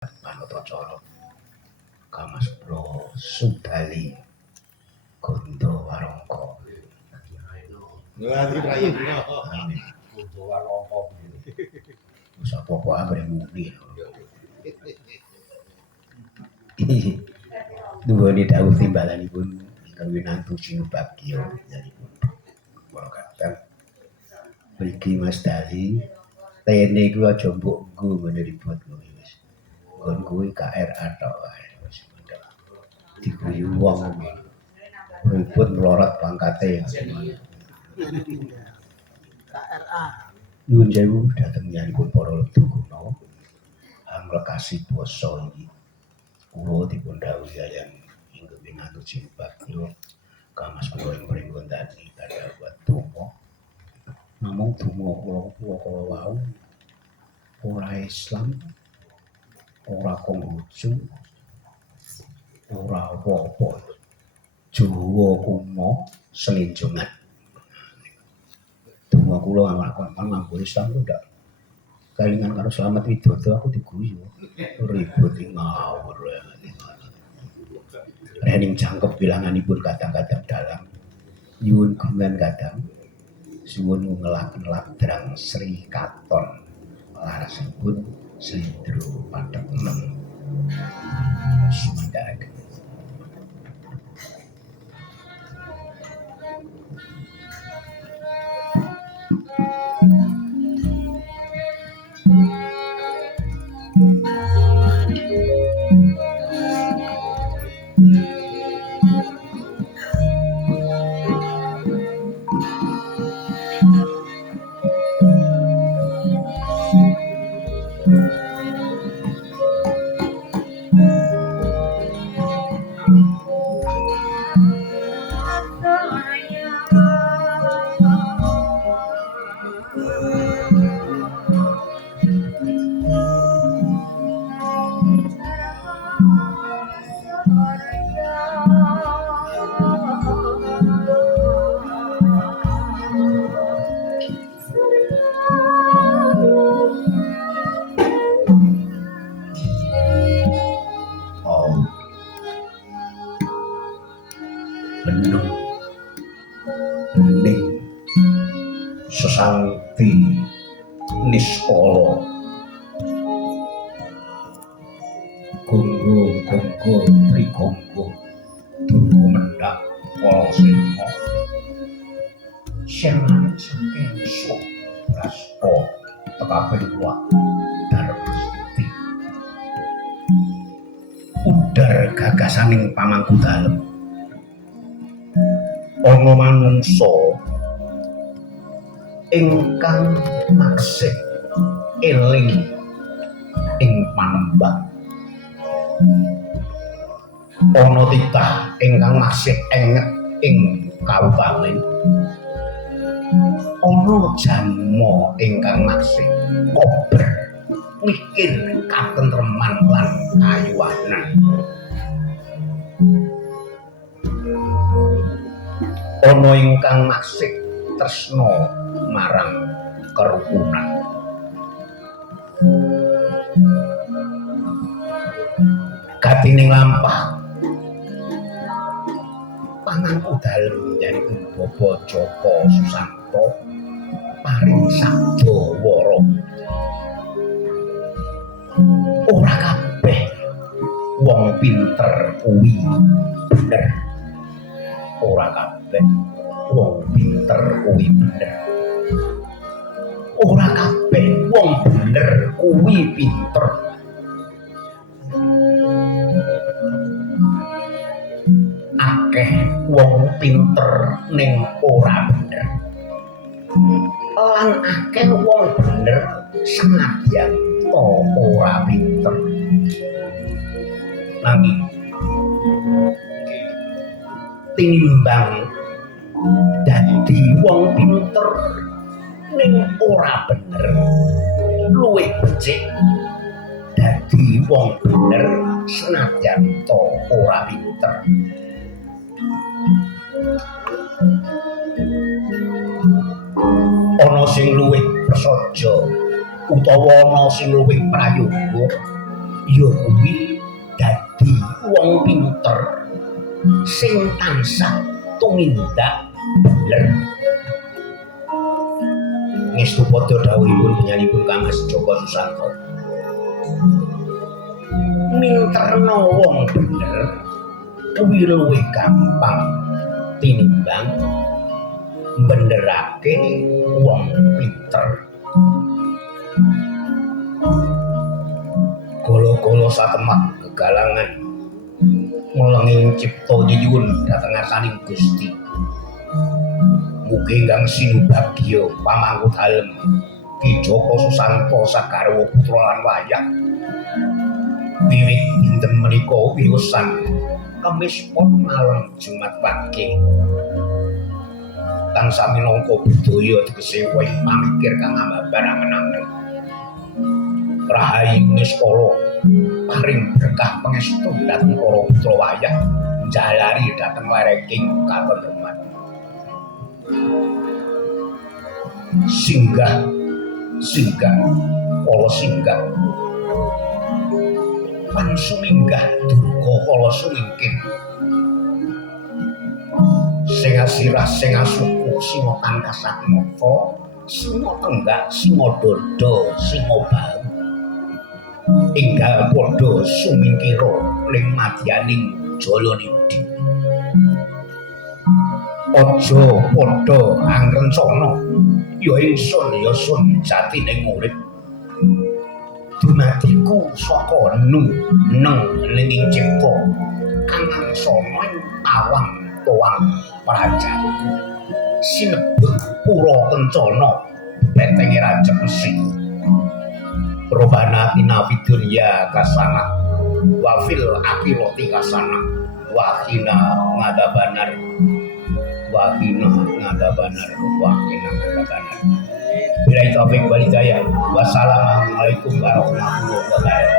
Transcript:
Panatacara Kamas Pro Sudali Gondo Warangka. Lagi Ibrahim. Gondo Warangka. Sapa kok amre muni. Nuwun dawuh timbalanipun ingkang winantu sinubagya nyanipun. Para kadang mriki Mas Dali tene iku aja mbok nggo ngene ribut kuwi wis. Nggon kuwi KRA tok wae wis mendel. Diguyu wong ribut melorot pangkate. KRA. Nuwun sewu dhateng nyanipun para leduguna. Amlekasi basa iki kula dipun dawuhi yang ingkang winantu sinubagya Kamas kula ing mriki ndani badhe donga. Namung donga kula wau ora Islam, ora Konghucu, ora apa-apa. Jawa kuno selinjongan. Donga kula ngakon nganggo Islam ku ndak kelingan karo Slamet Widodo aku diguyu. Ribut ngawur. Rening jangkep bilanganipun kadang-kadang dalam nyuwun gungan kadang suwun ngelaken ladrang Sri Katon larasipun Slendro Pathek 6 sumandhake. Bening sesangti niskala gonggo trigonggo durga mendak Walasena syaman saking sok rasto tekapen kuat Darmasti udar gagasaning pamangku dalem ana manungsa ingkang maksih eling ing panembah ana titah ingkang maksih enget ing kawutangan ana janma ingkang maksih kober mikir katentreman lan kayuwanan ana ingkang maksih tresna marang kerukunan katining lampah pangangku dalem nyanipun Bapa Joko Susanto paring sadawara ora kabeh wong pinter kuwi bener ora kabeh wong pinter kuwi bener ora kabeh wong bener kuwi pinter akeh wong pinter ning ora bener lan akeh wong bener senadyan to ora pinter nanging tinimbang dadi wong pinter ning ora bener luwih becik dadi wong bener senadyan to ora pinter ana sing luwih prasaja utawa ana sing luwih prayoga ya kuwi dadi wong pinter sing tansah tumindak bener. Ngestu padha dawuhipun penyanipun Kang Mas Joko Susanto. Minterno wong bener kuwi luwih gampang tinimbang benerake wong pinter. Golo-golo satemah kegalangan melenging cipta nyuwun dhateng ngarsaning Gusti. Mugi ingkang sinubagya pamangku dalem Ki Joko Susanto sagarwa putra lan wayah. Wiwit dinten menika wiyosan Kemis Pon malem Jumat Wage. Tansah minangka budaya tegese wae pamikir kang ambabar angen-angen. Rahayu Niskala paring berkah pangestu dhateng para putra wayah jalari dhateng lereking katentreman. Singgah kala singgah pan suminggah durga kala sumingkir. Sing asirah sing asuku singa tangkasat mata singa tenggak singa dada singa bau enggal padha sumingkira ning madyaning Jalanidi. Aja padha angrencana ya ingsun ya sun jatining urip. Dumadiku saka neng ninging cipta kang angsana awang toang prajaku sinebut pura kencana betenge Raja Besi. Robana tina vidunya kasana wafil akiroti kasana wahina ngadabanar Bila taufik wal hidayah. Wassalamualaikum warahmatullahi